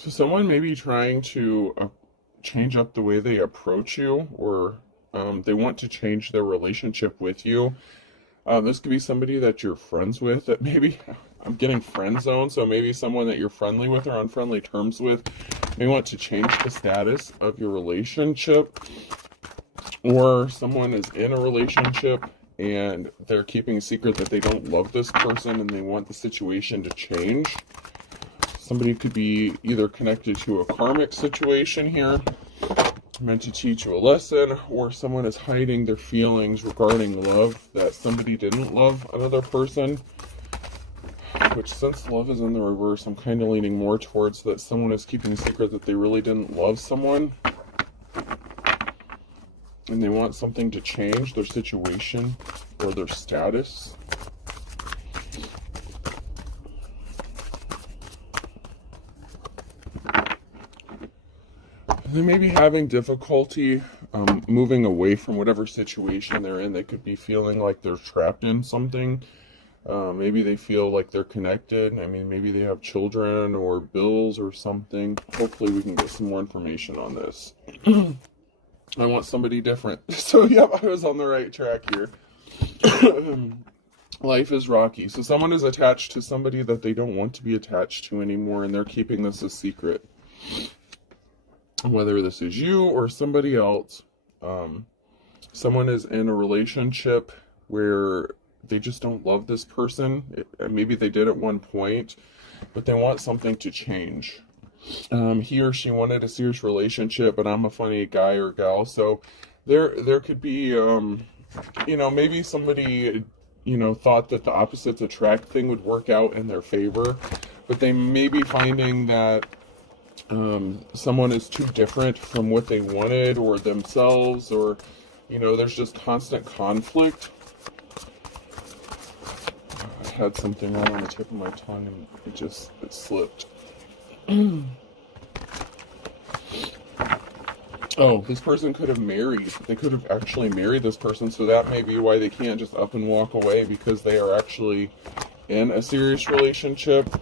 So someone may be trying to change up the way they approach you, or they want to change their relationship with you. This could be somebody that you're friends with that maybe I'm getting friend zone, so maybe someone that you're friendly with or on friendly terms with may want to change the status of your relationship, or someone is in a relationship and they're keeping a secret that they don't love this person and they want the situation to change. Somebody could be either connected to a karmic situation here, meant to teach you a lesson, or someone is hiding their feelings regarding love, that somebody didn't love another person. Which, since love is in the reverse, I'm kind of leaning more towards that someone is keeping a secret that they really didn't love someone. And they want something to change their situation or their status. They may be having difficulty moving away from whatever situation they're in. They could be feeling like they're trapped in something. Maybe they feel like they're connected. I mean, maybe they have children or bills or something. Hopefully we can get some more information on this. I want somebody different. So, yep, I was on the right track here. Life is rocky. So someone is attached to somebody that they don't want to be attached to anymore, and they're keeping this a secret. Whether this is you or somebody else, someone is in a relationship where they just don't love this person. Maybe they did at one point, but they want something to change. He or she wanted a serious relationship, but I'm a funny guy or gal, so there could be, maybe somebody, thought that the opposites attract thing would work out in their favor, but they may be finding that someone is too different from what they wanted or themselves, or there's just constant conflict. I had something right on the tip of my tongue and it slipped. Oh, this person could have married. They could have actually married this person, so that may be why they can't just up and walk away, because they are actually in a serious relationship.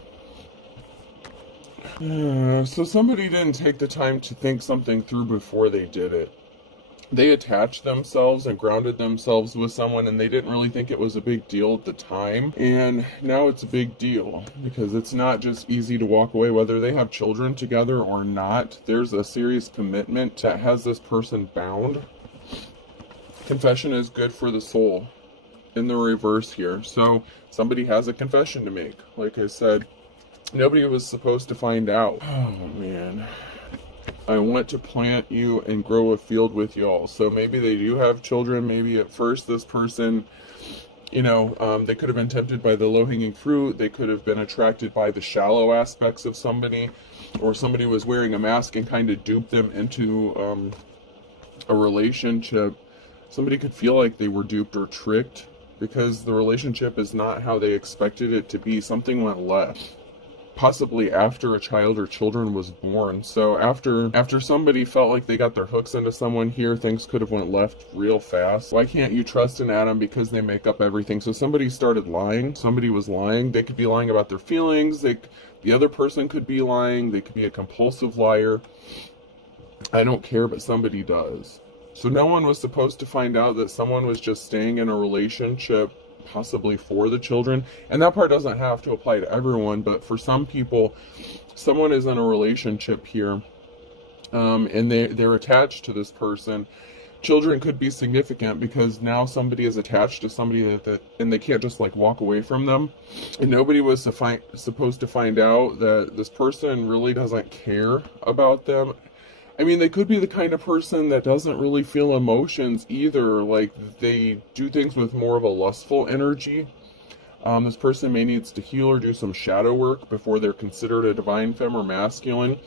So somebody didn't take the time to think something through before they did it. They attached themselves and grounded themselves with someone, and they didn't really think it was a big deal at the time. And now it's a big deal, because it's not just easy to walk away, whether they have children together or not. There's a serious commitment that has this person bound. Confession is good for the soul in the reverse here. So somebody has a confession to make. Like I said, nobody was supposed to find out. Oh, man. I want to plant you and grow a field with y'all. So maybe they do have children. Maybe at first this person, they could have been tempted by the low-hanging fruit. They could have been attracted by the shallow aspects of somebody. Or somebody was wearing a mask and kind of duped them into a relationship. Somebody could feel like they were duped or tricked because the relationship is not how they expected it to be. Something went left. Possibly after a child or children was born. So after somebody felt like they got their hooks into someone here, things could have went left real fast. Why can't you trust an Adam? Because they make up everything. So somebody started lying. Somebody was lying. They could be lying about their feelings. The other person could be lying. They could be a compulsive liar. I don't care, but somebody does. So no one was supposed to find out that someone was just staying in a relationship possibly for the children. And that part doesn't have to apply to everyone, but for some people, someone is in a relationship here, and they're attached to this person. Children could be significant because now somebody is attached to somebody that and they can't just like walk away from them. And nobody was supposed to find out that this person really doesn't care about them. I mean, they could be the kind of person that doesn't really feel emotions either. Like, they do things with more of a lustful energy. This person may needs to heal or do some shadow work before they're considered a divine femme or masculine.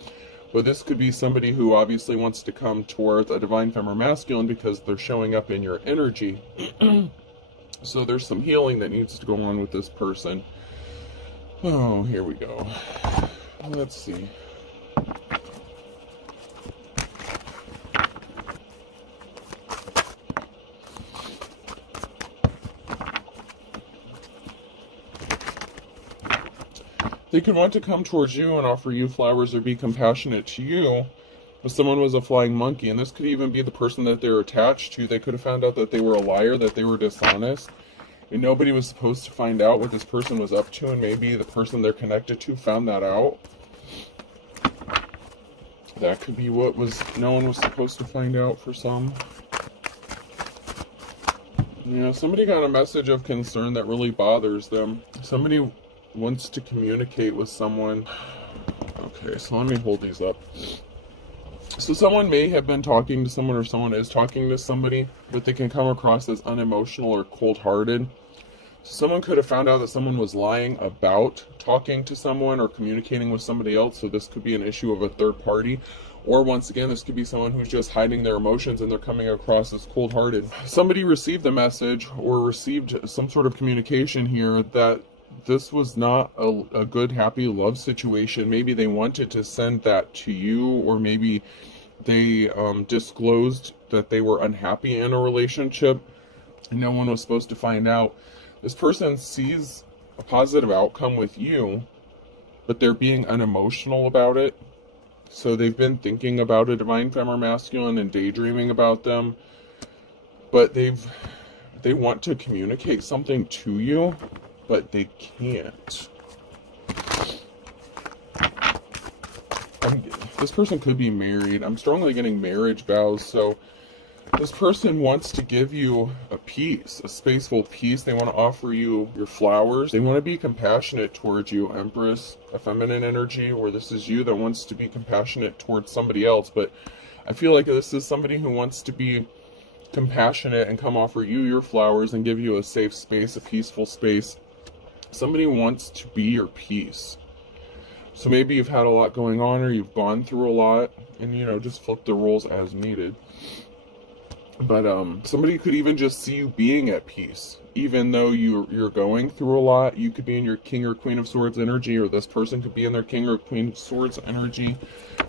But this could be somebody who obviously wants to come towards a divine femme or masculine because they're showing up in your energy. So there's some healing that needs to go on with this person. Oh, here we go. Let's see. They could want to come towards you and offer you flowers or be compassionate to you, but someone was a flying monkey. And this could even be the person that they're attached to. They could have found out that they were a liar, that they were dishonest, and nobody was supposed to find out what this person was up to, and maybe the person they're connected to found that out. That could be what no one was supposed to find out for some. Somebody got a message of concern that really bothers them. Somebody wants to communicate with someone. Okay, so let me hold these up. So someone may have been talking to someone, or someone is talking to somebody, but they can come across as unemotional or cold-hearted. So someone could have found out that someone was lying about talking to someone or communicating with somebody else. So this could be an issue of a third party. Or once again, this could be someone who's just hiding their emotions and they're coming across as cold-hearted. Somebody received a message or received some sort of communication here that this was not a good, happy love situation. Maybe they wanted to send that to you, or maybe they disclosed that they were unhappy in a relationship and no one was supposed to find out. This person sees a positive outcome with you, but they're being unemotional about it. So they've been thinking about a divine feminine masculine and daydreaming about them, but they want to communicate something to you, but they can't. This person could be married. I'm strongly getting marriage vows, so this person wants to give you a peace, a spaceful peace. They want to offer you your flowers. They want to be compassionate towards you, Empress, a feminine energy, or this is you that wants to be compassionate towards somebody else. But I feel like this is somebody who wants to be compassionate and come offer you your flowers and give you a safe space, a peaceful space. Somebody wants to be your peace. So maybe you've had a lot going on, or you've gone through a lot, and just flip the roles as needed. But somebody could even just see you being at peace, even though you're going through a lot. You could be in your King or Queen of Swords energy, or this person could be in their King or Queen of Swords energy.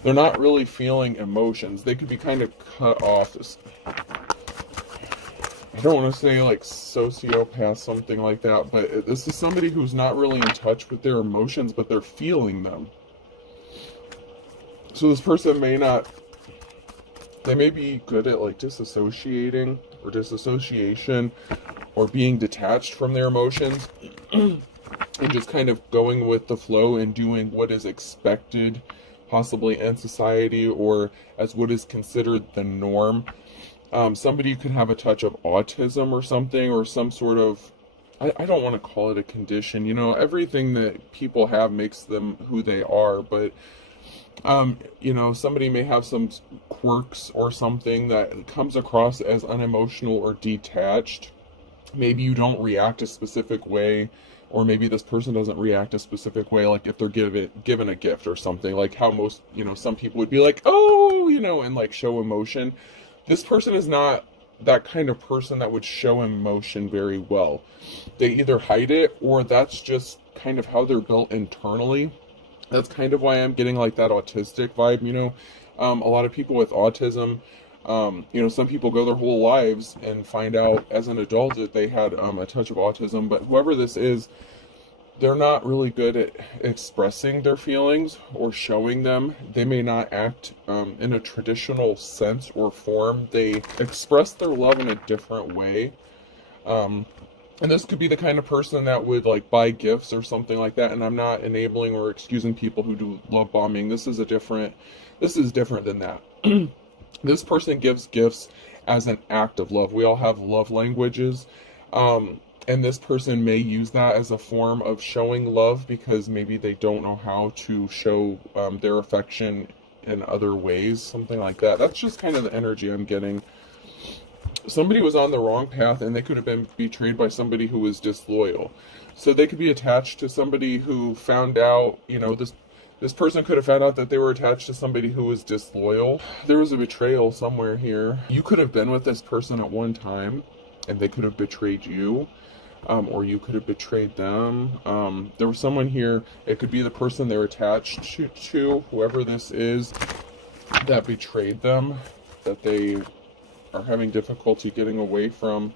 They're not really feeling emotions. They could be kind of cut off. I don't want to say like sociopath, something like that, but this is somebody who's not really in touch with their emotions, but they're feeling them. So this person they may be good at like disassociating or disassociation, or being detached from their emotions and just kind of going with the flow and doing what is expected, possibly in society, or as what is considered the norm. Somebody could have a touch of autism or something, or some sort of, I don't want to call it a condition. Everything that people have makes them who they are, but somebody may have some quirks or something that comes across as unemotional or detached. Maybe you don't react a specific way, or maybe this person doesn't react a specific way, like if they're given a gift or something, like how most, some people would be like, oh, and like show emotion. This person is not that kind of person that would show emotion very well. They either hide it, or that's just kind of how they're built internally. That's kind of why I'm getting like that autistic vibe, a lot of people with autism, some people go their whole lives and find out as an adult that they had a touch of autism, but whoever this is, they're not really good at expressing their feelings or showing them. They may not act in a traditional sense or form. They express their love in a different way. And this could be the kind of person that would like buy gifts or something like that. And I'm not enabling or excusing people who do love bombing. This is different than that. This person gives gifts as an act of love. We all have love languages. And this person may use that as a form of showing love, because maybe they don't know how to show their affection in other ways, something like that. That's just kind of the energy I'm getting. Somebody was on the wrong path, and they could have been betrayed by somebody who was disloyal. So they could be attached to somebody who found out, this person could have found out that they were attached to somebody who was disloyal. There was a betrayal somewhere here. You could have been with this person at one time, and they could have betrayed you. Or you could have betrayed them. There was someone here, it could be the person they're attached to, whoever this is, that betrayed them, that they are having difficulty getting away from.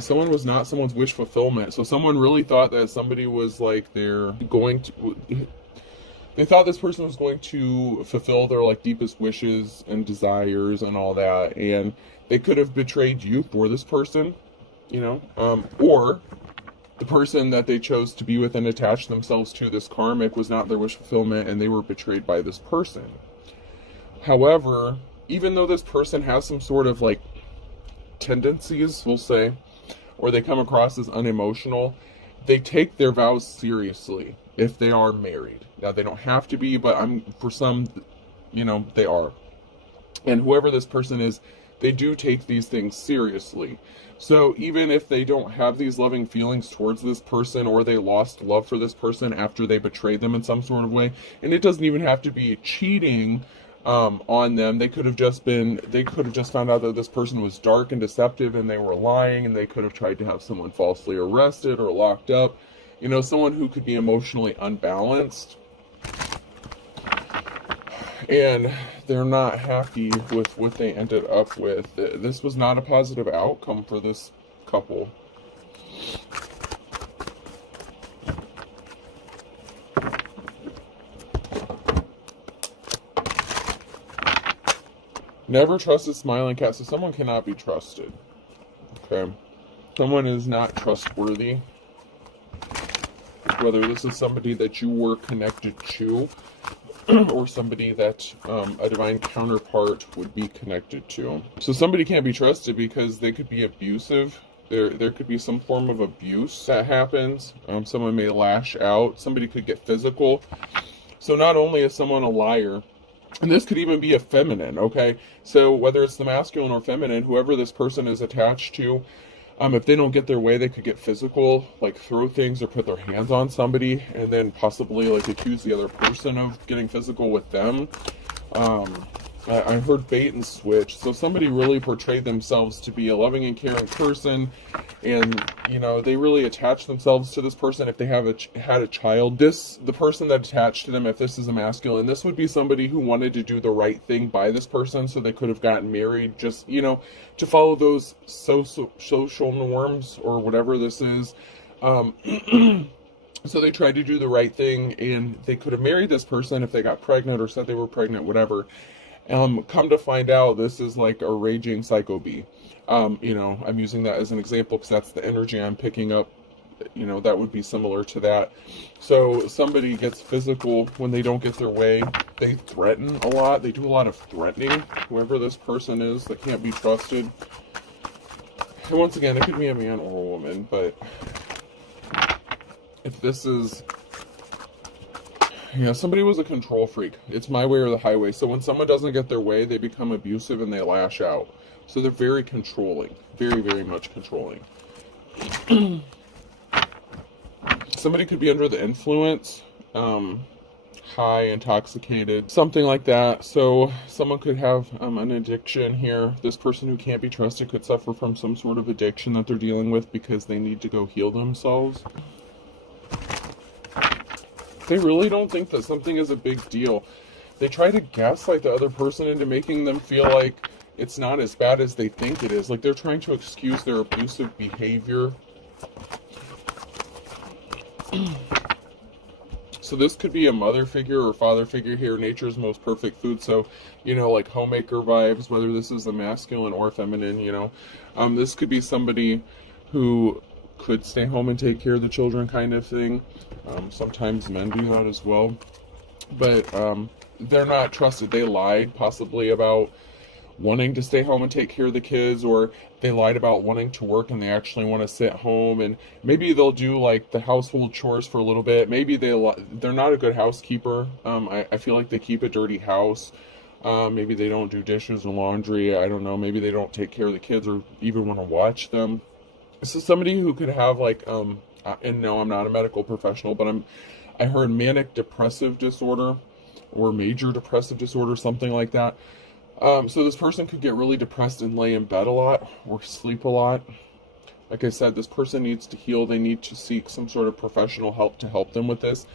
Someone was not someone's wish fulfillment. So someone really thought that somebody was like they thought this person was going to fulfill their like deepest wishes and desires and all that, and they could have betrayed you for this person, or the person that they chose to be with and attach themselves to, this karmic, was not their wish fulfillment and they were betrayed by this person. However, even though this person has some sort of like tendencies, we'll say, or they come across as unemotional, they take their vows seriously if they are married. Now, they don't have to be, but for some, they are. And whoever this person is, they do take these things seriously. So even if they don't have these loving feelings towards this person, or they lost love for this person after they betrayed them in some sort of way, and it doesn't even have to be cheating on them. They could have just found out that this person was dark and deceptive and they were lying, and they could have tried to have someone falsely arrested or locked up. Someone who could be emotionally unbalanced. And they're not happy with what they ended up with. This was not a positive outcome for this couple. Never trust a smiling cat. So someone cannot be trusted. Okay. Someone is not trustworthy. Whether this is somebody that you were connected to, or somebody that a divine counterpart would be connected to. So somebody can't be trusted because they could be abusive. There could be some form of abuse that happens. Someone may lash out. Somebody could get physical. So not only is someone a liar, and this could even be a feminine, okay? So whether it's the masculine or feminine, whoever this person is attached to, if they don't get their way, they could get physical, like throw things or put their hands on somebody, and then possibly like accuse the other person of getting physical with them. I heard bait and switch. So somebody really portrayed themselves to be a loving and caring person, and they really attach themselves to this person. If they had a child, the person that attached to them, if this is a masculine, this would be somebody who wanted to do the right thing by this person, so they could have gotten married, just to follow those social norms or whatever this is. So they tried to do the right thing, and they could have married this person if they got pregnant or said they were pregnant, whatever. Come to find out, this is like a raging psycho bee. I'm using that as an example because that's the energy I'm picking up. That would be similar to that. So somebody gets physical when they don't get their way. They threaten a lot. They do a lot of threatening. Whoever this person is that can't be trusted. And once again, it could be a man or a woman, but if this is... somebody was a control freak. It's my way or the highway. So when someone doesn't get their way, they become abusive and they lash out. So they're very controlling. Very, very much controlling. Somebody could be under the influence, high, intoxicated, something like that. So someone could have an addiction here. This person who can't be trusted could suffer from some sort of addiction that they're dealing with because they need to go heal themselves. They really don't think that something is a big deal. They try to gaslight the other person into making them feel like it's not as bad as they think it is. Like they're trying to excuse their abusive behavior. So this could be a mother figure or father figure here. Nature's most perfect food. So, like homemaker vibes, whether this is a masculine or feminine, this could be somebody who could stay home and take care of the children kind of thing. Sometimes men do that as well. But they're not trusted. They lied possibly about wanting to stay home and take care of the kids, or they lied about wanting to work and they actually want to sit home, and maybe they'll do like the household chores for a little bit. Maybe they're not a good housekeeper. I feel like they keep a dirty house. Maybe they don't do dishes or laundry. I don't know. Maybe they don't take care of the kids or even want to watch them. This is somebody who could have like, and no, I'm not a medical professional, but I heard manic depressive disorder or major depressive disorder, something like that. So this person could get really depressed and lay in bed a lot or sleep a lot. Like I said, this person needs to heal. They need to seek some sort of professional help to help them with this.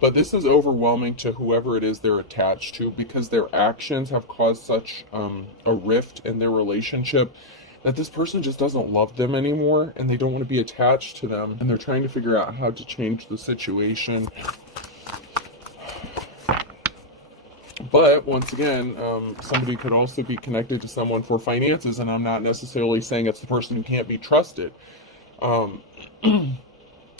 But this is overwhelming to whoever it is they're attached to, because their actions have caused such a rift in their relationship that this person just doesn't love them anymore and they don't want to be attached to them, and they're trying to figure out how to change the situation. But once again, somebody could also be connected to someone for finances, and I'm not necessarily saying it's the person who can't be trusted.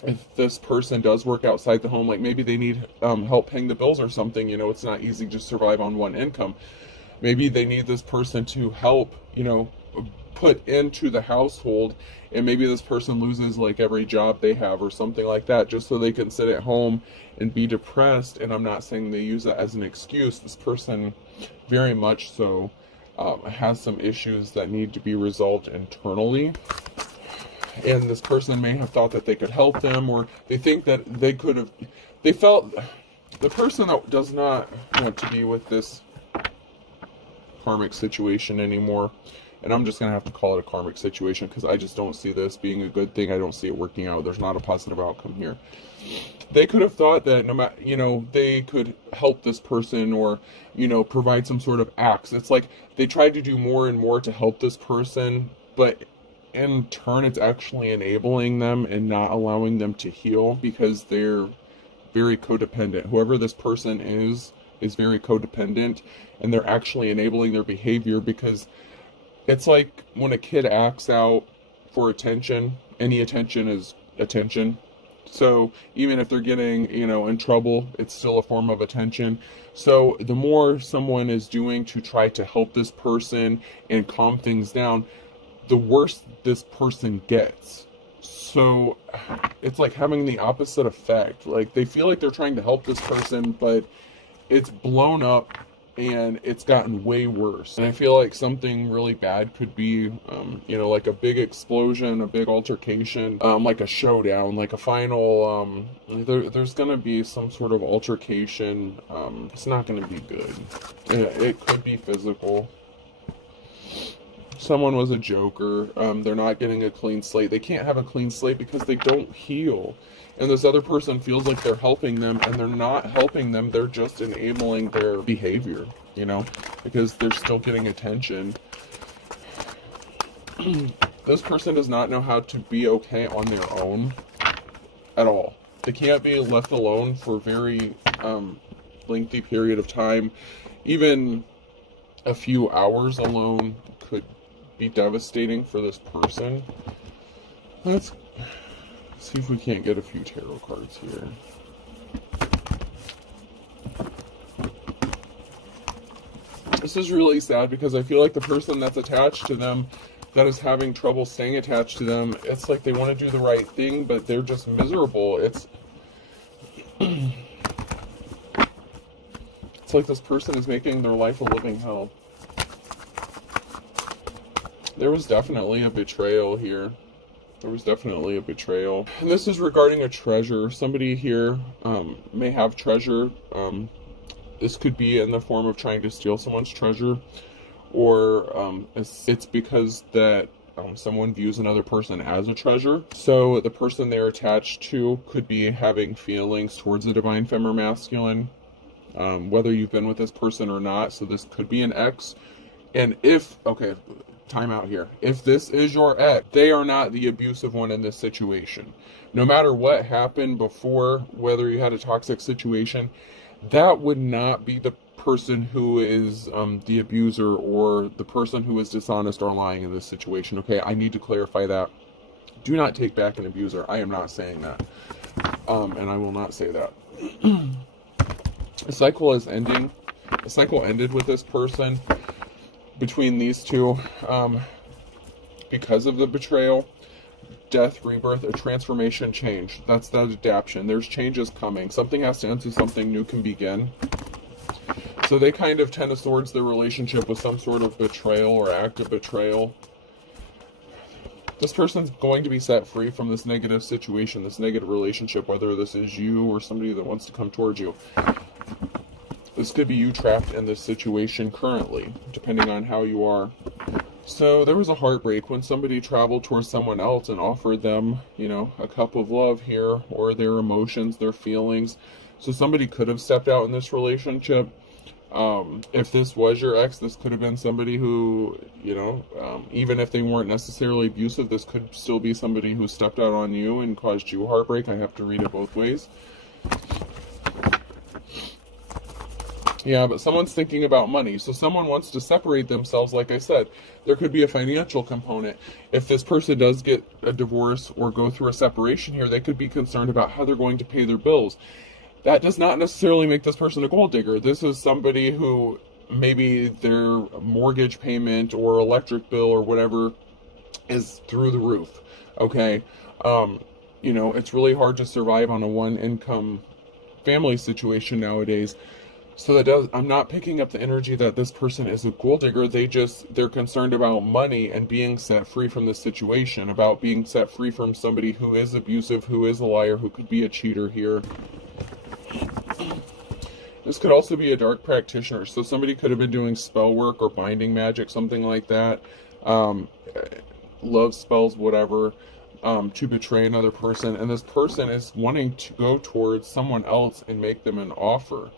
If this person does work outside the home, like maybe they need help paying the bills or something, you know, it's not easy to survive on one income. Maybe they need this person to help, you know, put into the household, and maybe this person loses like every job they have or something like that, just so they can sit at home and be depressed. And I'm not saying they use that as an excuse. This person very much so has some issues that need to be resolved internally. And this person may have thought that they could help them, or they think that they could have, they felt, the person that does not want to be with this karmic situation anymore, and I'm just going to have to call it a karmic situation because I just don't see this being a good thing. I don't see it working out. There's not a positive outcome here. They could have thought that no matter, you know, they could help this person, or, you know, provide some sort of acts. It's like they tried to do more and more to help this person, but in turn it's actually enabling them and not allowing them to heal, because they're very codependent. Whoever this person is very codependent, and they're actually enabling their behavior, because it's like when a kid acts out for attention, any attention is attention. So even if they're getting, you know, in trouble, it's still a form of attention. So the more someone is doing to try to help this person and calm things down, the worse this person gets. So it's like having the opposite effect. Like they feel like they're trying to help this person, but it's blown up and it's gotten way worse. And I feel like something really bad could be, you know, like a big explosion, a big altercation, like a showdown, like a final, there's going to be some sort of altercation. It's not going to be good. It could be physical. Someone was a joker. They're not getting a clean slate. They can't have a clean slate because they don't heal. And this other person feels like they're helping them, and they're not helping them. They're just enabling their behavior, you know, because they're still getting attention. This person does not know how to be okay on their own at all. They can't be left alone for a very lengthy period of time. Even a few hours alone could be devastating for this person. Let's see if we can't get a few tarot cards here. This is really sad because I feel like the person that's attached to them, that is having trouble staying attached to them, it's like they want to do the right thing, but they're just miserable. It's like this person is making their life a living hell. There was definitely a betrayal here. There was definitely a betrayal. And this is regarding a treasure. Somebody here may have treasure. This could be in the form of trying to steal someone's treasure, or it's because that someone views another person as a treasure. So the person they're attached to could be having feelings towards the divine feminine masculine, whether you've been with this person or not. So this could be an ex. And if, okay, time out here. If this is your ex, they are not the abusive one in this situation. No matter what happened before, whether you had a toxic situation, that would not be the person who is the abuser or the person who is dishonest or lying in this situation. Okay, I need to clarify that. Do not take back an abuser. I am not saying that. And I will not say that. The cycle is ending. The cycle ended with this person. Between these two, because of the betrayal, death, rebirth, a transformation, change. That's that adaptation. There's changes coming. Something has to end so something new can begin. So they kind of tend towards their relationship with some sort of betrayal or act of betrayal. This person's going to be set free from this negative situation, this negative relationship, whether this is you or somebody that wants to come towards you. This could be you trapped in this situation currently, depending on how you are. So there was a heartbreak when somebody traveled towards someone else and offered them, you know, a cup of love here, or their emotions, their feelings. So somebody could have stepped out in this relationship, If this was your ex, this could have been somebody who, even if they weren't necessarily abusive, this could still be somebody who stepped out on you and caused you heartbreak. I have to read it both ways. Yeah, but someone's thinking about money. So someone wants to separate themselves, like I said. There could be a financial component. If this person does get a divorce or go through a separation here, they could be concerned about how they're going to pay their bills. That does not necessarily make this person a gold digger. This is somebody who maybe their mortgage payment or electric bill or whatever is through the roof. Okay? It's really hard to survive on a one-income family situation nowadays. So I'm not picking up the energy that this person is a gold digger. They're concerned about money and being set free from this situation, about being set free from somebody who is abusive, who is a liar, who could be a cheater here. This could also be a dark practitioner. So somebody could have been doing spell work or binding magic, something like that. Love spells, whatever, to betray another person. And this person is wanting to go towards someone else and make them an offer.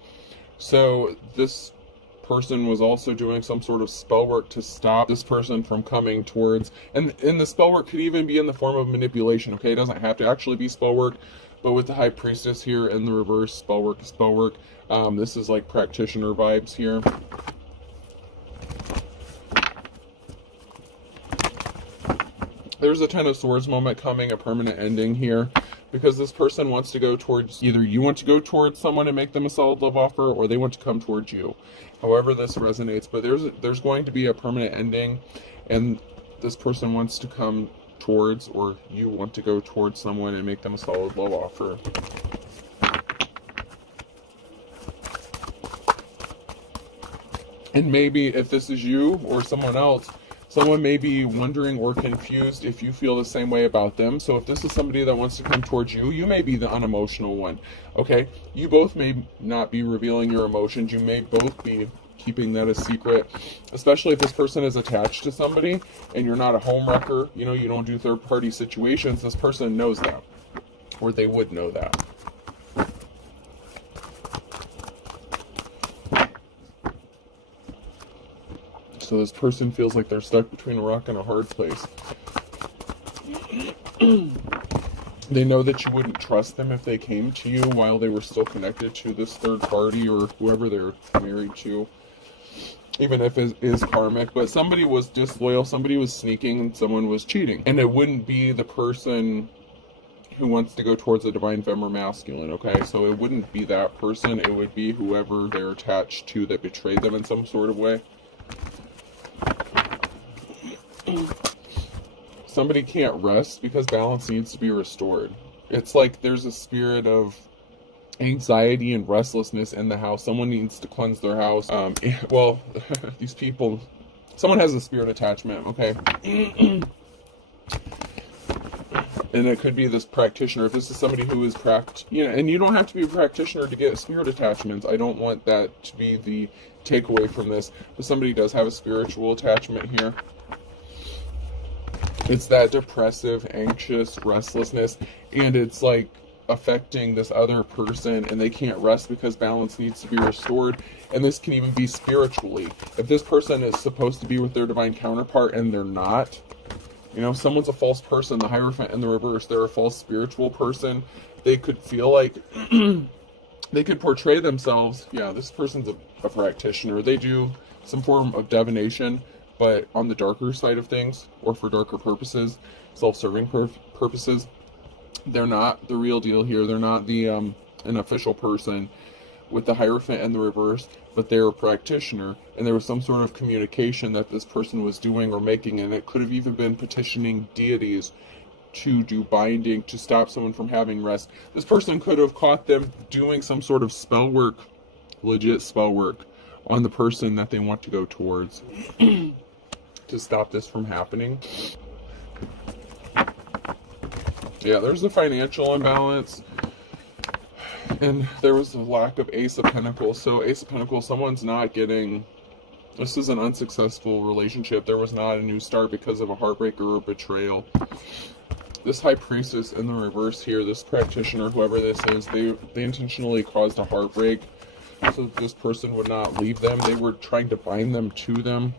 So this person was also doing some sort of spell work to stop this person from coming towards, and the spell work could even be in the form of manipulation, okay? It doesn't have to actually be spell work, but with the High Priestess here in the reverse, spell work is spell work. This is like practitioner vibes here. There's a Ten of Swords moment coming, a permanent ending here. Because this person wants to go towards, either you want to go towards someone and make them a solid love offer, or they want to come towards you. However this resonates, but there's going to be a permanent ending, and this person wants to come towards, or you want to go towards someone and make them a solid love offer. And maybe if this is you or someone else, someone may be wondering or confused if you feel the same way about them. So if this is somebody that wants to come towards you, you may be the unemotional one, okay? You both may not be revealing your emotions. You may both be keeping that a secret, especially if this person is attached to somebody and you're not a homewrecker, you don't do third-party situations. This person knows that, or they would know that. So this person feels like they're stuck between a rock and a hard place. They know that you wouldn't trust them if they came to you while they were still connected to this third party or whoever they're married to, even if it is karmic. But somebody was disloyal, somebody was sneaking, and someone was cheating. And it wouldn't be the person who wants to go towards the divine femme or masculine, okay? So it wouldn't be that person. It would be whoever they're attached to that betrayed them in some sort of way. Somebody can't rest because balance needs to be restored. It's like there's a spirit of anxiety and restlessness in the house. Someone needs to cleanse their house. These people, someone has a spirit attachment, okay? And it could be this practitioner. If this is somebody who is and you don't have to be a practitioner to get spirit attachments. I don't want that to be the takeaway from this. But somebody does have a spiritual attachment here. It's that depressive, anxious restlessness, and it's like affecting this other person, and they can't rest because balance needs to be restored. And this can even be spiritually. If this person is supposed to be with their divine counterpart and they're not, someone's a false person, the Hierophant in the reverse, they're a false spiritual person. They could feel like they could portray themselves. Yeah, this person's a practitioner. They do some form of divination, but on the darker side of things, or for darker purposes, self-serving purposes. They're not the real deal here. They're not an official person with the Hierophant and the reverse, but they're a practitioner, and there was some sort of communication that this person was doing or making, and it could have even been petitioning deities to do binding, to stop someone from having rest. This person could have caught them doing some sort of spell work, legit spell work, on the person that they want to go towards to stop this from happening. Yeah, there's a financial imbalance, and there was a lack of Ace of Pentacles. So Ace of Pentacles, someone's not getting, this is an unsuccessful relationship. There was not a new start because of a heartbreak or a betrayal. This High Priestess in the reverse here, this practitioner, whoever this is, they intentionally caused a heartbreak so this person would not leave them. They were trying to bind them to them.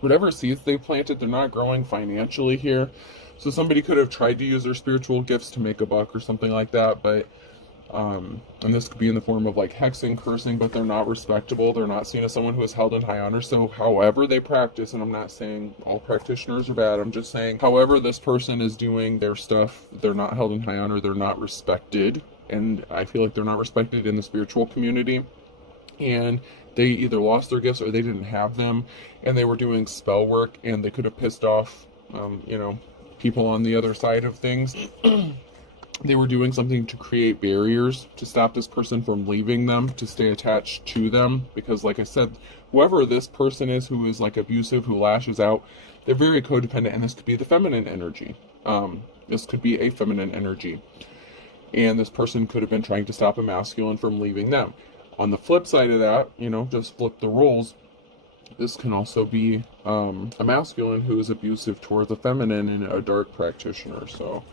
Whatever seeds they planted, they're not growing financially here. So somebody could have tried to use their spiritual gifts to make a buck or something like that, but and this could be in the form of like hexing, cursing, but they're not respectable. They're not seen as someone who is held in high honor. So however they practice, and I'm not saying all practitioners are bad, I'm just saying however this person is doing their stuff, they're not held in high honor, they're not respected. And I feel like they're not respected in the spiritual community. And they either lost their gifts or they didn't have them, and they were doing spell work, and they could have pissed off, people on the other side of things. They were doing something to create barriers to stop this person from leaving them, to stay attached to them. Because like I said, whoever this person is who is like abusive, who lashes out, they're very codependent, and this could be the feminine energy. This could be a feminine energy. And this person could have been trying to stop a masculine from leaving them. On the flip side of that, just flip the roles. This can also be a masculine who is abusive towards a feminine and a dark practitioner. So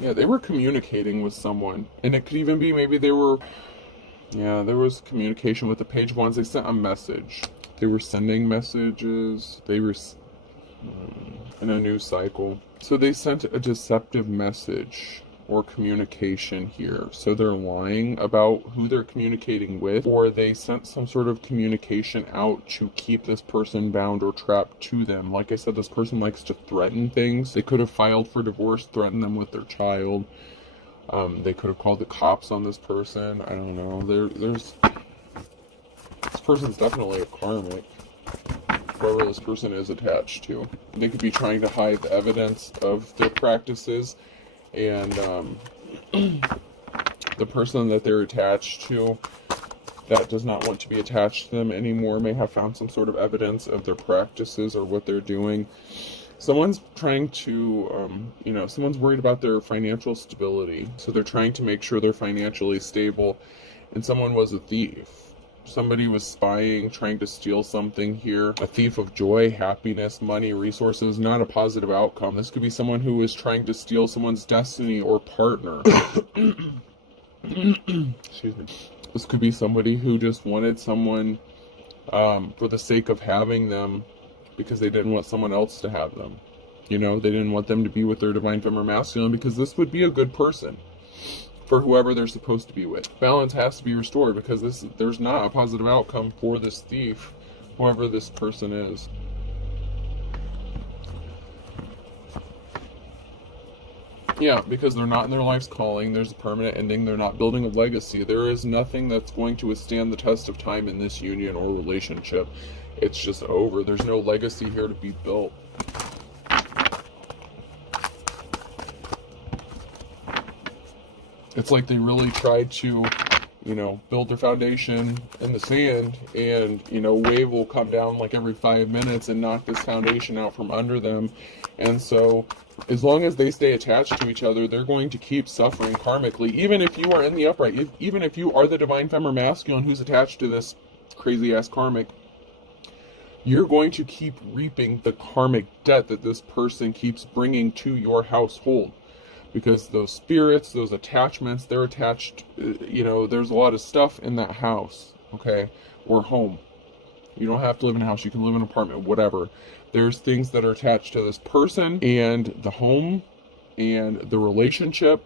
yeah, they were communicating with someone. And it could even be maybe there was communication with the page ones. They sent a message. They were sending messages. They were in a new cycle. So they sent a deceptive message or communication here. So they're lying about who they're communicating with, or they sent some sort of communication out to keep this person bound or trapped to them. Like I said, this person likes to threaten things. They could have filed for divorce, threatened them with their child. They could have called the cops on this person. I don't know. This person's definitely a karmic, whoever this person is attached to. They could be trying to hide the evidence of their practices, and the person that they're attached to that does not want to be attached to them anymore may have found some sort of evidence of their practices or what they're doing. Someone's trying to, someone's worried about their financial stability, so they're trying to make sure they're financially stable, and someone was a thief. Somebody was spying, trying to steal something here. A thief of joy, happiness, money, resources, not a positive outcome. This could be someone who was trying to steal someone's destiny or partner. Excuse me. This could be somebody who just wanted someone for the sake of having them, because they didn't want someone else to have them. They didn't want them to be with their divine feminine masculine, because this would be a good person for whoever they're supposed to be with. Balance has to be restored, because there's not a positive outcome for this thief, whoever this person is. Yeah, because they're not in their life's calling. There's a permanent ending. They're not building a legacy. There is nothing that's going to withstand the test of time in this union or relationship. It's just over. There's no legacy here to be built. It's like they really tried to, build their foundation in the sand, and, wave will come down like every 5 minutes and knock this foundation out from under them. And so as long as they stay attached to each other, they're going to keep suffering karmically. Even if you are in the upright, even if you are the divine feminine masculine who's attached to this crazy ass karmic, you're going to keep reaping the karmic debt that this person keeps bringing to your household. Because those spirits, those attachments, they're attached, there's a lot of stuff in that house, okay, or home. You don't have to live in a house, you can live in an apartment, whatever. There's things that are attached to this person and the home and the relationship,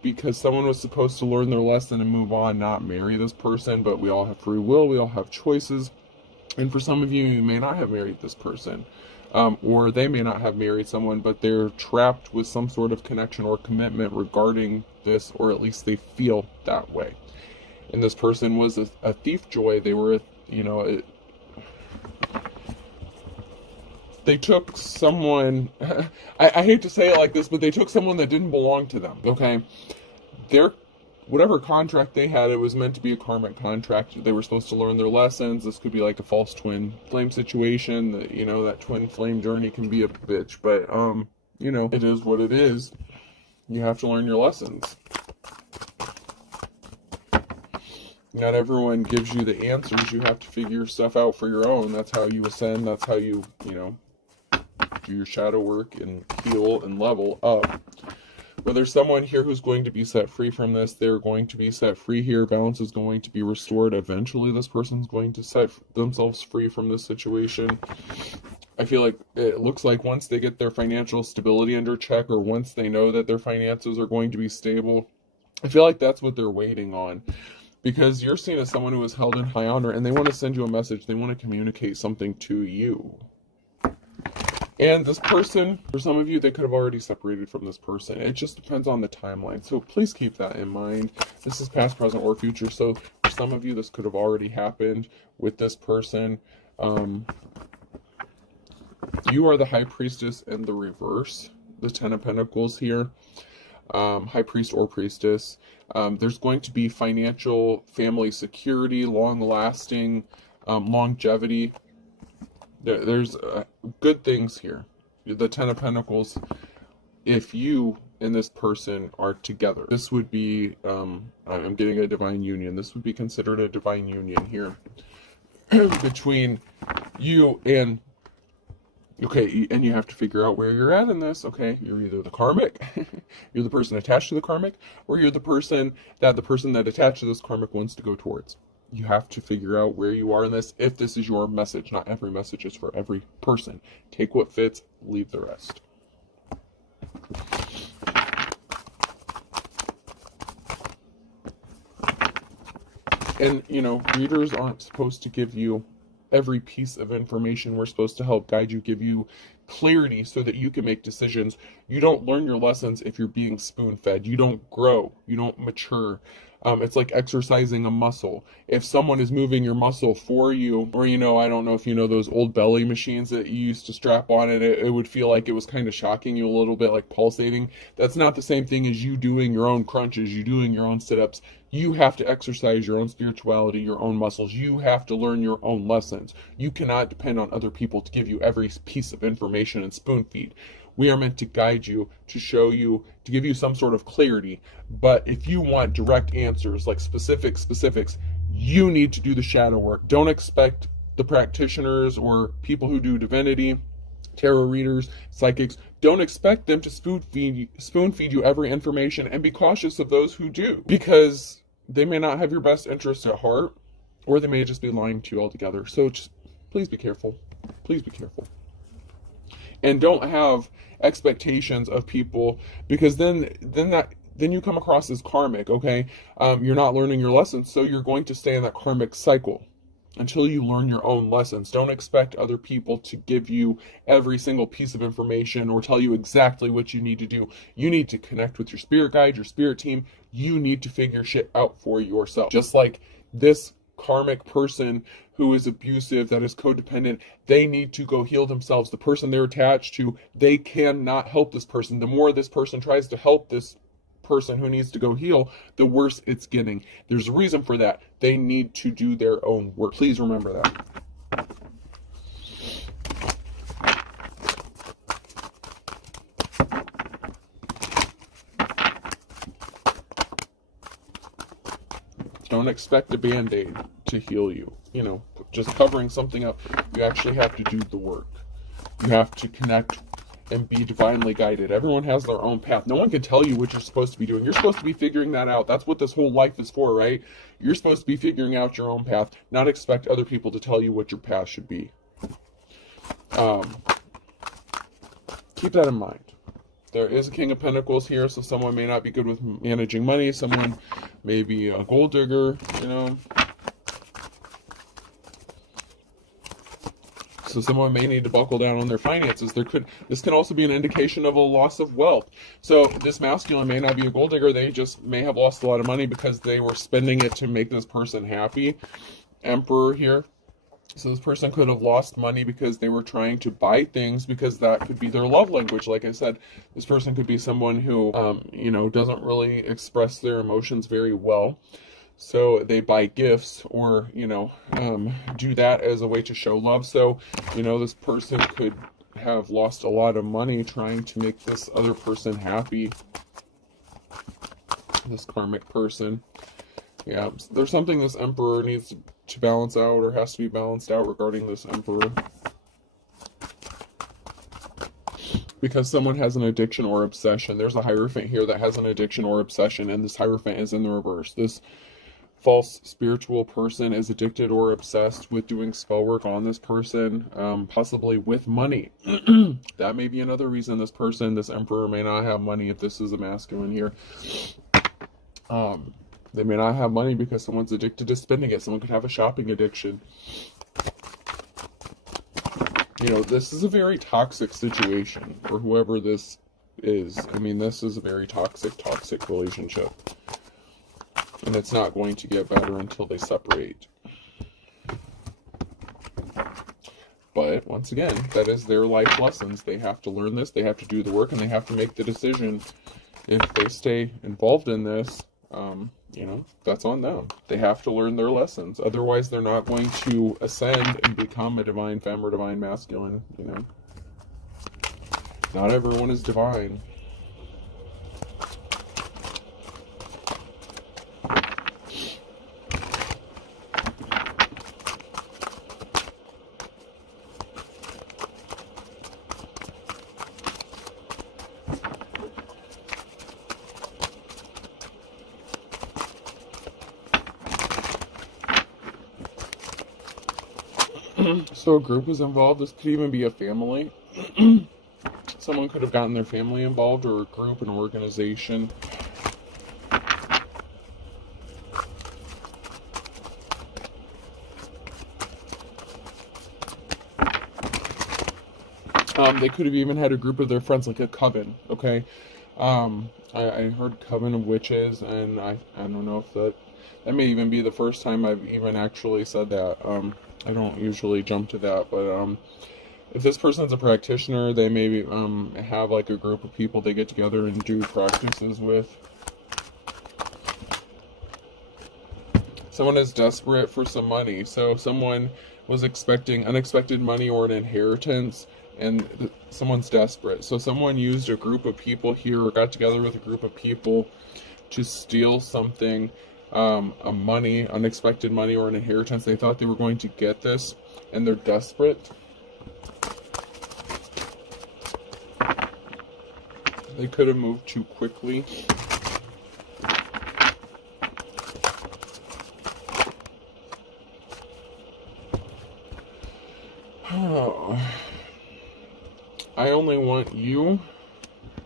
because someone was supposed to learn their lesson and move on, not marry this person. But we all have free will, we all have choices. And for some of you, you may not have married this person. Or they may not have married someone, but they're trapped with some sort of connection or commitment regarding this, or at least they feel that way. And this person was a thief joy. They were, they took someone, I hate to say it like this, but they took someone that didn't belong to them, okay? Whatever contract they had, it was meant to be a karmic contract. They were supposed to learn their lessons. This could be like a false twin flame situation. That twin flame journey can be a bitch, but, it is what it is. You have to learn your lessons. Not everyone gives you the answers. You have to figure stuff out for your own. That's how you ascend. That's how you, do your shadow work and heal and level up. But there's someone here who's going to be set free from this. They're going to be set free here. Balance is going to be restored. Eventually, this person's going to set themselves free from this situation. I feel like it looks like once they get their financial stability under check, or once they know that their finances are going to be stable, I feel like that's what they're waiting on. Because you're seen as someone who is held in high honor, and they want to send you a message. They want to communicate something to you. And this person, for some of you, they could have already separated from this person. It just depends on the timeline. So please keep that in mind. This is past, present, or future. So for some of you, this could have already happened with this person. You are the High Priestess in the reverse. The Ten of Pentacles here. High Priest or Priestess. There's going to be financial, family security, long-lasting, longevity. There's good things here. The Ten of Pentacles, if you and this person are together, this would be, I'm getting a divine union. This would be considered a divine union here between you and, okay, and you have to figure out where you're at in this, okay? You're either the karmic, you're the person attached to the karmic, or you're the person that attached to this karmic wants to go towards. You have to figure out where you are in this, if this is your message. Not every message is for every person. Take what fits, leave the rest. And, you know, readers aren't supposed to give you every piece of information. We're supposed to help guide you, give you clarity so that you can make decisions. You don't learn your lessons if you're being spoon-fed. You don't grow. You don't mature. It's like exercising a muscle. If someone is moving your muscle for you, or, you know, I don't know if you know those old belly machines that you used to strap on it would feel like it was kind of shocking you a little bit, like pulsating. That's not the same thing as you doing your own crunches, you doing your own sit-ups. You have to exercise your own spirituality, your own muscles. You have to learn your own lessons. You cannot depend on other people to give you every piece of information and spoon feed. We are meant to guide you, to show you, to give you some sort of clarity. But if you want direct answers, like specifics, you need to do the shadow work. Don't expect the practitioners or people who do divinity, tarot readers, psychics, don't expect them to spoon feed you every information, and be cautious of those who do, because they may not have your best interests at heart, or they may just be lying to you altogether. So just please be careful. Please be careful. And don't have expectations of people, because then you come across as karmic, okay? You're not learning your lessons, so you're going to stay in that karmic cycle until you learn your own lessons. Don't expect other people to give you every single piece of information or tell you exactly what you need to do. You need to connect with your spirit guide, your spirit team. You need to figure shit out for yourself. Just like this karmic person who is abusive, that is codependent, they need to go heal themselves. The person they're attached to, they cannot help this person. The more this person tries to help this person who needs to go heal, the worse it's getting. There's a reason for that. They need to do their own work. Please remember that. Don't expect a band-aid to heal you. You know, just covering something up. You actually have to do the work. You have to connect and be divinely guided. Everyone has their own path. No one can tell you what you're supposed to be doing. You're supposed to be figuring that out. That's what this whole life is for, right? You're supposed to be figuring out your own path, not expect other people to tell you what your path should be. Keep that in mind. There is a King of Pentacles here, so someone may not be good with managing money. Someone may be a gold digger, you know. So someone may need to buckle down on their finances. This can also be an indication of a loss of wealth. So this masculine may not be a gold digger. They just may have lost a lot of money because they were spending it to make this person happy. Emperor here. So this person could have lost money because they were trying to buy things, because that could be their love language. Like I said, this person could be someone who, you know, doesn't really express their emotions very well. So they buy gifts, or, you know, do that as a way to show love. So, you know, this person could have lost a lot of money trying to make this other person happy. This karmic person. Yeah, there's something this Emperor needs to balance out, or has to be balanced out regarding this Emperor. because someone has an addiction or obsession. There's a Hierophant here that has an addiction or obsession, and this Hierophant is in the reverse. This false spiritual person is addicted or obsessed with doing spell work on this person, possibly with money. That may be another reason this person, this Emperor, may not have money if this is a masculine here. They may not have money because someone's addicted to spending it. Someone could have a shopping addiction. You know, this is a very toxic situation for whoever this is. I mean, this is a very toxic relationship. And it's not going to get better until they separate. But, once again, that is their life lessons. They have to learn this, they have to do the work, and they have to make the decision. If they stay involved in this, you know, that's on them. They have to learn their lessons. Otherwise, they're not going to ascend and become a divine femme or divine masculine, you know. Not everyone is divine. So a group is involved. This could even be a family. Someone could have gotten their family involved, or a group, an organization. They could have even had a group of their friends, like a coven, okay? I heard coven of witches, and I don't know if that may even be the first time I've even actually said that. I don't usually jump to that, but if this person's a practitioner, they maybe have like a group of people they get together and do practices with. Someone is desperate for some money, so someone was expecting unexpected money or an inheritance, and someone's desperate. So someone used a group of people here, or got together with a group of people to steal something, a money, unexpected money or an inheritance. They thought they were going to get this, and they're desperate. They could have moved too quickly. I only want you.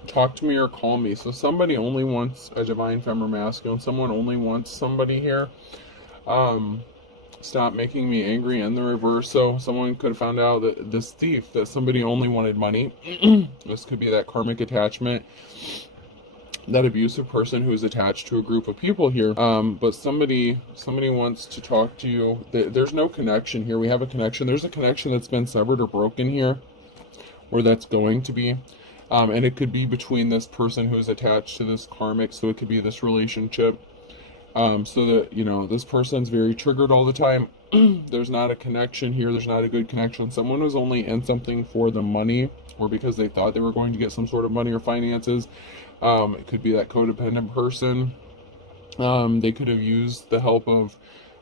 Talk to me or call me. So somebody only wants a divine femme or masculine. Someone only wants somebody here. Stop making me angry, and the reverse. So someone could have found out that this thief, that somebody only wanted money. This could be that karmic attachment, that abusive person who is attached to a group of people here. But somebody wants to talk to you. There's no connection here. We have a connection. There's a connection that's been severed or broken here, or that's going to be. And it could be between this person who is attached to this karmic, so it could be this relationship. So that, you know, this person's very triggered all the time. There's not a connection here. There's not a good connection. Someone was only in something for the money, or because they thought they were going to get some sort of money or finances. It could be that codependent person. They could have used the help of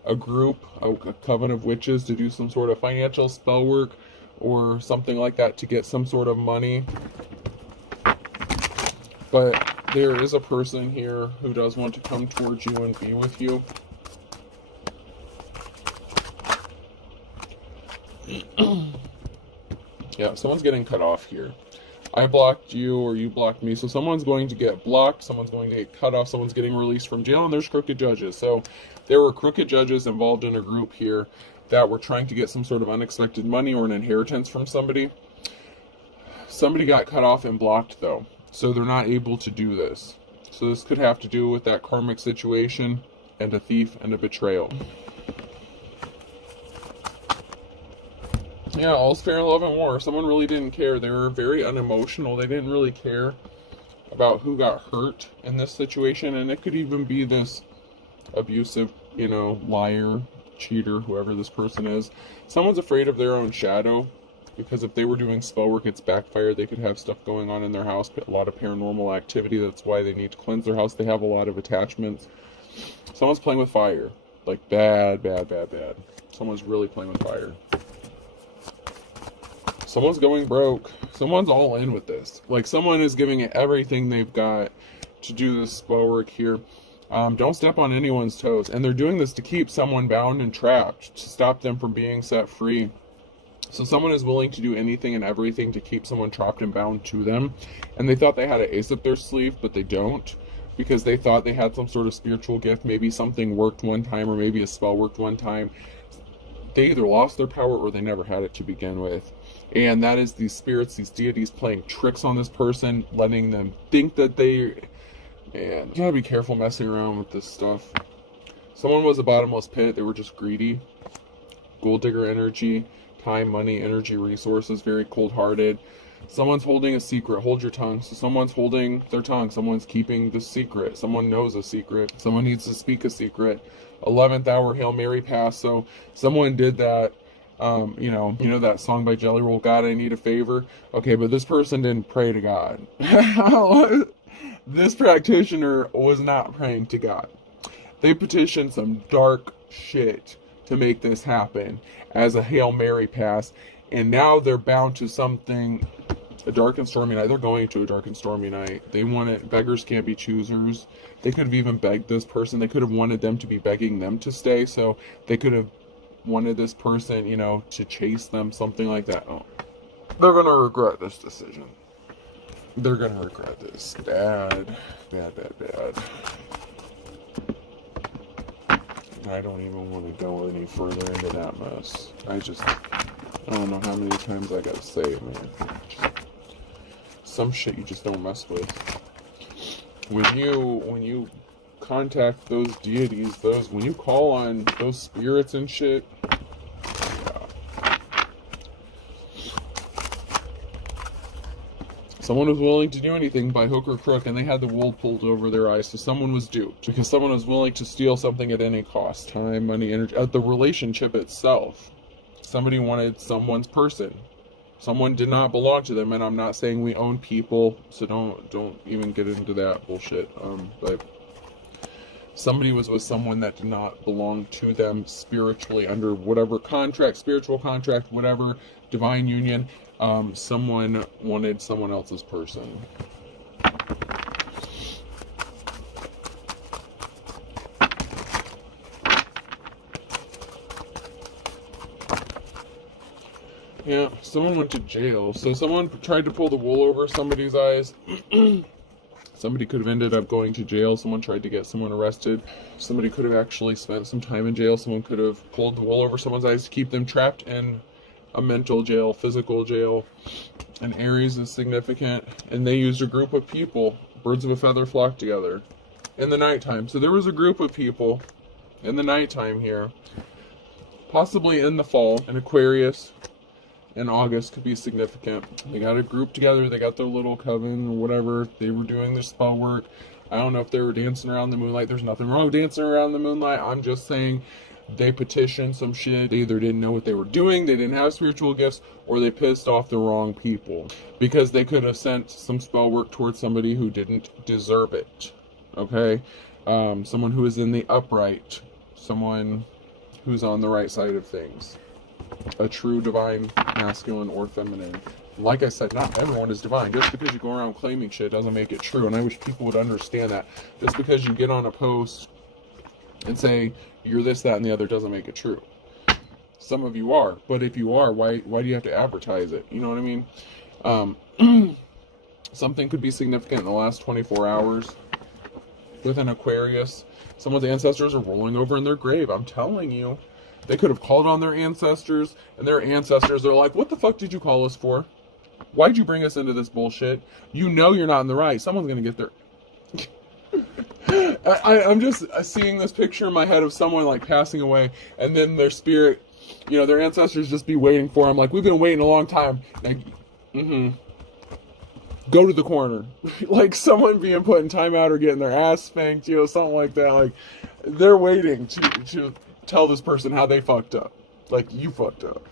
a group, a coven of witches, to do some sort of financial spell work or something like that to get some sort of money. But there is a person here who does want to come towards you and be with you. Yeah, someone's getting cut off here. I blocked you, or you blocked me. So someone's going to get blocked, someone's going to get cut off, someone's getting released from jail, and there's crooked judges. So there were crooked judges involved in a group here that were trying to get some sort of unexpected money or an inheritance from somebody. Somebody got cut off and blocked, though. So they're not able to do this. So this could have to do with that karmic situation and a thief and a betrayal. Yeah, all's fair in love and war. Someone really didn't care. They were very unemotional. They didn't really care about who got hurt in this situation. And it could even be this abusive, you know, liar, cheater, whoever this person is. Someone's afraid of their own shadow. Because if they were doing spell work, it's backfired. They could have stuff going on in their house, a lot of paranormal activity. That's why they need to cleanse their house. They have a lot of attachments. Someone's playing with fire. Like bad. Someone's really playing with fire. Someone's going broke. Someone's all in with this. Like, someone is giving it everything they've got to do this spell work here. Don't step on anyone's toes. And they're doing this to keep someone bound and trapped, to stop them from being set free. So someone is willing to do anything and everything to keep someone trapped and bound to them. And they thought they had an ace up their sleeve, but they don't. Because they thought they had some sort of spiritual gift. Maybe something worked one time, or maybe a spell worked one time. They either lost their power or they never had it to begin with. And that is these spirits, these deities playing tricks on this person, letting them think that they... Man, you gotta be careful messing around with this stuff. Someone was a bottomless pit. They were just greedy. Gold digger energy, time, money, energy, resources, very cold-hearted. Someone's holding a secret. Hold your tongue. So someone's holding their tongue. Someone's keeping the secret. Someone knows a secret. Someone needs to speak a secret. 11th hour Hail Mary pass. So someone did that. You know that song by Jelly Roll, God, I Need a Favor. Okay, but this person didn't pray to God. This practitioner was not praying to God. They petitioned some dark shit to make this happen as a Hail Mary pass, and now they're bound to something. A dark and stormy night. They're going to a dark and stormy night. They want it. Beggars can't be choosers. They could have even begged this person. They could have wanted them to be begging them to stay, so they could have wanted this person, you know, to chase them, something like that. Oh, they're gonna regret this decision. They're gonna regret this. Bad. I don't even want to go any further into that mess. I don't know how many times I gotta say it, man. Some shit you just don't mess with. When you contact those deities, when you call on those spirits and shit, someone was willing to do anything by hook or crook, and they had the wool pulled over their eyes, so someone was duped. Because someone was willing to steal something at any cost. Time, money, energy, the relationship itself. Somebody wanted someone's person. Someone did not belong to them, and I'm not saying we own people, so don't even get into that bullshit. But somebody was with someone that did not belong to them spiritually, under whatever contract, spiritual contract, whatever, divine union. Someone wanted someone else's person. Yeah, someone went to jail. So someone tried to pull the wool over somebody's eyes. Somebody could have ended up going to jail. Someone tried to get someone arrested. Somebody could have actually spent some time in jail. Someone could have pulled the wool over someone's eyes to keep them trapped in a mental jail, physical jail. And Aries is significant. And they used a group of people. Birds of a feather flock together. In the nighttime. So there was a group of people in the nighttime here. Possibly in the fall. An Aquarius in August could be significant. They got a group together. They got their little coven or whatever. They were doing their spell work. I don't know if they were dancing around the moonlight. There's nothing wrong with dancing around the moonlight. I'm just saying they petitioned some shit. They either didn't know what they were doing, they didn't have spiritual gifts, or they pissed off the wrong people. Because they could have sent some spell work towards somebody who didn't deserve it. Okay? Someone who is in the upright. Someone who's on the right side of things. A true divine masculine or feminine. Like I said, not everyone is divine. Just because you go around claiming shit doesn't make it true. And I wish people would understand that. Just because you get on a post and say you're this, that, and the other doesn't make it true. Some of you are. But if you are, why do you have to advertise it? You know what I mean? Something could be significant in the last 24 hours. With an Aquarius. Someone's ancestors are rolling over in their grave. I'm telling you. They could have called on their ancestors, and their ancestors are like, what the fuck did you call us for? Why'd you bring us into this bullshit? You know you're not in the right. Someone's going to get there. I'm just seeing this picture in my head of someone like passing away, and then their spirit, you know, their ancestors just be waiting for them. Like, we've been waiting a long time. Like, go to the corner. Like someone being put in timeout or getting their ass spanked, you know, something like that. Like, they're waiting to tell this person how they fucked up. Like, you fucked up.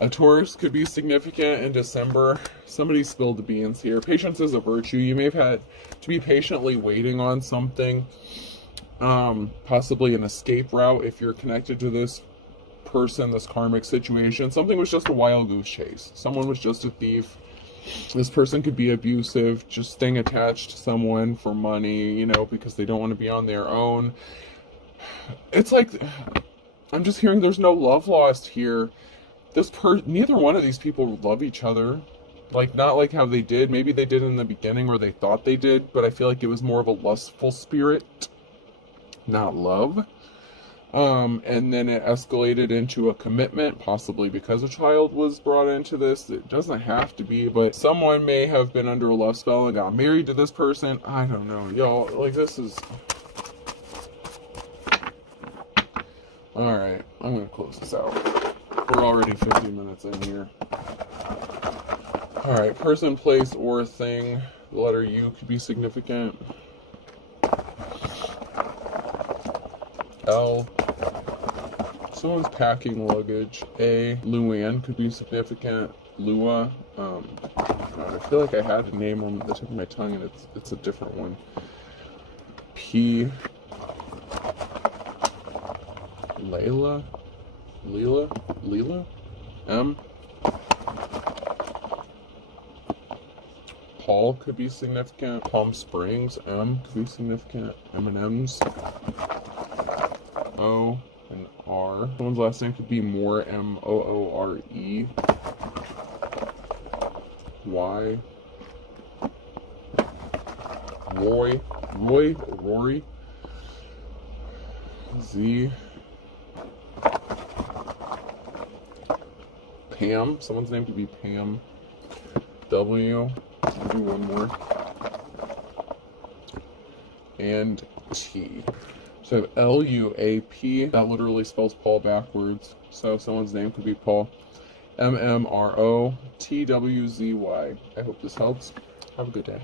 A Taurus could be significant in December. Somebody spilled the beans here. Patience is a virtue. You may have had to be patiently waiting on something. Possibly an escape route if you're connected to this person, this karmic situation. Something was just a wild goose chase. Someone was just a thief. This person could be abusive, just staying attached to someone for money, you know, because they don't want to be on their own. It's like, I'm just hearing there's no love lost here. Neither one of these people love each other. Like, not like how they did. Maybe they did in the beginning, or they thought they did, but I feel like it was more of a lustful spirit, not love. And then it escalated into a commitment, possibly because a child was brought into this. It doesn't have to be, but someone may have been under a love spell and got married to this person. I don't know, y'all. Like, this is... Alright, I'm gonna close this out. We're already 50 minutes in here. Alright, person, place, or thing. The letter U could be significant. L. Someone's packing luggage. A. Luann could be significant. Lua. God, I feel like I had a name on the tip of my tongue and it's a different one. P. Layla? Leela? M. Paul could be significant. Palm Springs. M could be significant. M&M's. O and R. Someone's last name could be Moore. M-O-O-R-E. Y. Rory. Z. Pam. Someone's name could be Pam. W. I'll do one more. And T. So I have L-U-A-P. That literally spells Paul backwards. So someone's name could be Paul. M-M-R-O-T-W-Z-Y. I hope this helps. Have a good day.